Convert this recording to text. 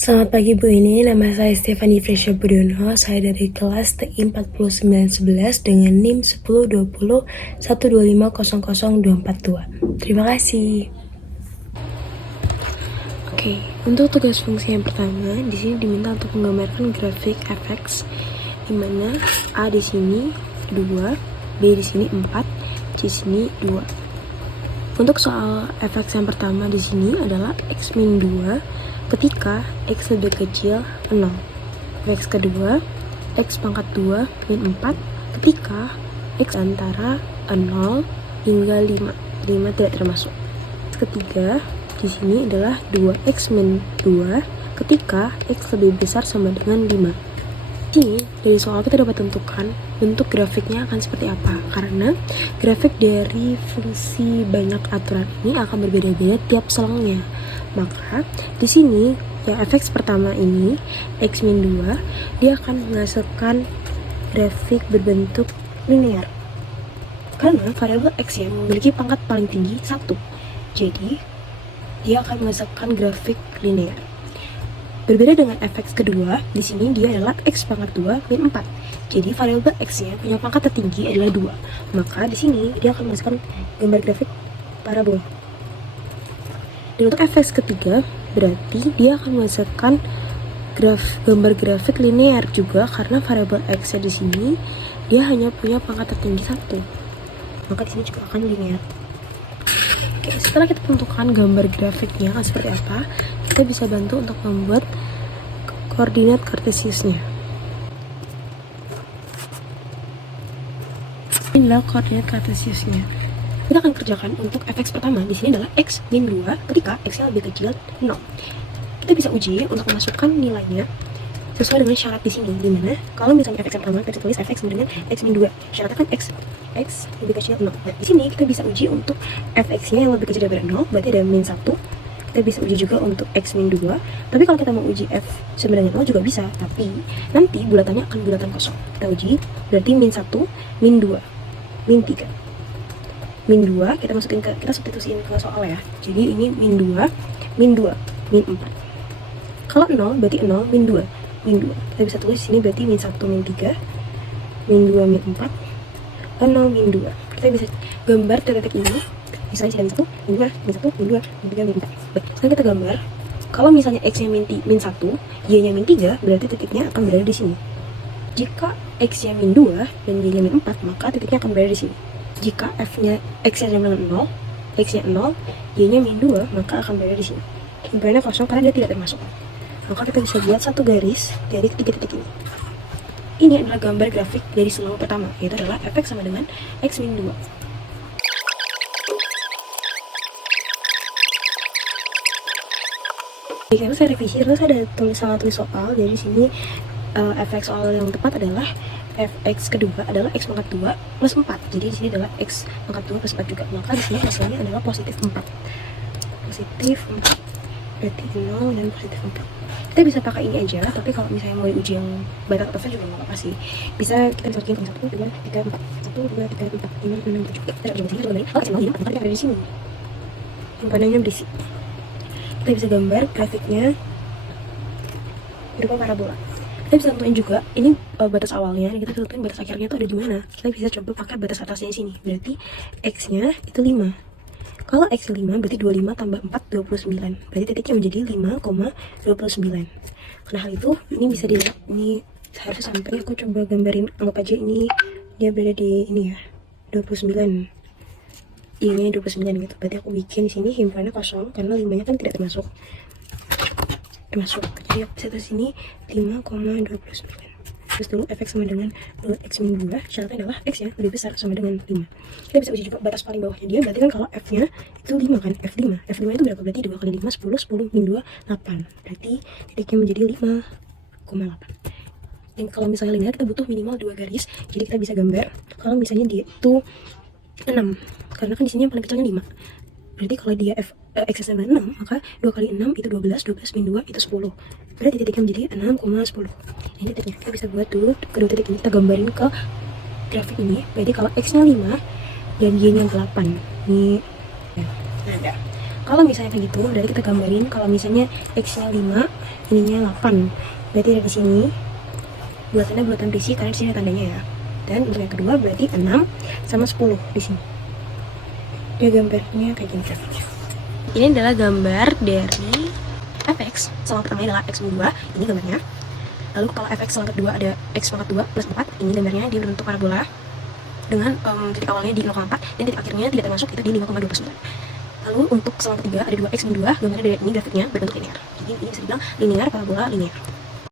Selamat pagi Bu ini, nama saya Stefani Fresya Budiono, saya dari kelas TI 4911 dengan NIM 1020120125000242. Terima kasih. Oke, untuk tugas fungsi yang pertama, di sini diminta untuk menggambarkan grafik fx, di mana A di sini 2, B di sini 4, C di sini 2. Untuk soal fx yang pertama di sini adalah x min 2 ketika x lebih kecil 0. Fx kedua, x pangkat 2 min 4 ketika x antara 0 hingga 5. 5 tidak termasuk. Ketiga, di sini adalah 2x min 2 ketika x lebih besar sama dengan 5. Ini dari soal kita dapat tentukan bentuk grafiknya akan seperti apa, karena grafik dari fungsi banyak aturan ini akan berbeda-beda tiap selangnya. Maka di sini yang fx pertama ini x min 2 dia akan menghasilkan grafik berbentuk linear karena variabel x yang memiliki pangkat paling tinggi 1. Jadi dia akan menghasilkan grafik linear. Berbeda dengan fx kedua, di sini dia adalah x pangkat 2 min 4. Jadi variabel x-nya punya pangkat tertinggi adalah 2. Maka di sini dia akan menghasilkan gambar grafik parabola. Dan untuk fx ketiga, berarti dia akan menghasilkan gambar grafik linear juga karena variabel x-nya di sini dia hanya punya pangkat tertinggi 1. Maka di sini juga akan linear. Oke, setelah kita tentukan gambar grafiknya akan seperti apa, kita bisa bantu untuk membuat koordinat kartesiusnya. Inilah koordinat kartesiusnya. Kita akan kerjakan untuk fx pertama. Di sini adalah x min 2 ketika x-nya lebih kecil 0. Kita bisa uji untuk memasukkan nilainya sesuai dengan syarat di sini, dimana kalau misalnya fx yang pertama kita tulis fx sama dengan x min 2, syaratnya kan x lebih kecil 0. Nah, di sini kita bisa uji untuk fx-nya yang lebih kecil daripada 0, berarti ada min 1. Kita bisa uji juga untuk x min 2. Tapi kalau kita mau uji f sama dengan 0 juga bisa, tapi nanti bulatannya akan bulatan kosong. Kita uji, berarti min 1, min 2, min 3. Min 2 kita substitusiin ke soal ya. Jadi ini min 2, min 2, min 4. Kalau 0 berarti 0 min 2. Min 2. Kita bisa tulis sini berarti min 1 min 3, min 2 min 4, 0 min 2. Kita bisa gambar titik ini. Misalnya min 1, min 2, min 1, min 2, min 3, min 4. Baik, sekarang kita gambar. Kalau misalnya x-nya min 1, y-nya min 3, berarti titiknya akan berada di sini. Jika x-nya min 2 dan y-nya min 4, maka titiknya akan berada di sini. Jika f-nya x-nya sama dengan 0, x-nya 0, y-nya min 2, maka akan berada di sini. Himpunannya kosong karena dia tidak termasuk. Maka kita bisa buat satu garis dari ketiga titik ini. Ini adalah gambar grafik dari selang pertama, yaitu adalah fx sama dengan x min 2. Jadi saya revisi, terus saya ada tulis soal. Jadi sini fx soal yang tepat adalah fx kedua adalah x pangkat 2 plus 4. Jadi di sini adalah x pangkat 2 plus 4 juga. Maka di sini hasilnya adalah positif 4. Positif 4. Berarti 0 dan positif 4. Kita bisa pakai ini aja, tapi kalau misalnya mau diuji yang batas atasnya juga nggak apa-apa sih. Bisa kita masukin 1, 2, 3, 4, 1, 2, 3, 4, 5, 6, 7. Kita coba sini coba dari kalau mau tapi ada di sini. Himpunannya berisi. Kita bisa gambar grafiknya berupa parabola. Kita bisa tentuin juga ini batas awalnya, dan kita bisa tentuin batas akhirnya itu ada di mana. Kita bisa coba pakai batas atasnya di sini. Berarti x-nya itu 5. Kalau x 5 berarti 25 tambah 4 29. Berarti titiknya menjadi 5,29. Karena hal itu ini bisa dilihat, ini harusnya sampai aku coba gambarin, anggap aja ini dia berada di ini ya 29. Ini 29 gitu. Berarti aku bikin di sini himpunannya kosong karena 5-nya kan tidak termasuk. Jadi aku bisa tulis sini 5,29. Terus dulu fx sama dengan 2x min 2, syaratnya adalah x ya lebih besar sama dengan 5. Kita bisa uji juga batas paling bawahnya dia, berarti kan kalau f-nya itu 5 kan, f5 itu berapa? Berarti 2 kali 5, 10 min 2, 8. Berarti titiknya menjadi 5,8. Dan kalau misalnya linear kita butuh minimal 2 garis, jadi kita bisa gambar kalau misalnya dia itu 6, karena kan di sini yang paling kecilnya 5. Berarti kalau dia x sama 6, maka 2 kali 6 itu 12, 12 min 2 itu 10. Berarti titiknya menjadi 6,10. Ini titiknya. Kita bisa buat dulu kedua titik ini, kita gambarin ke grafik ini. Berarti kalau x-nya 5 dan y-nya 8. Ini ya, ada. Kalau misalnya kayak gitu, berarti kita gambarin kalau misalnya X-nya 5, ininya 8. Berarti ada di sini buatannya bulatan berisi karena di sini ada tandanya ya. Dan untuk yang kedua berarti 6 sama 10 di sini. Ya gambarnya kayak gini. Ini adalah gambar dari fx. Sama pertamanya adalah x 2, ini gambarnya. Lalu kalau fx sama kedua ada x pangkat 2 plus 4, ini gambarnya dia berbentuk parabola dengan titik awalnya di 0,4 dan titik akhirnya tidak termasuk itu di 5,29. Lalu untuk selama ketiga ada 2x min 2, gambarnya dari ini grafiknya berbentuk linear. Jadi ini bisa dibilang linear parabola linear.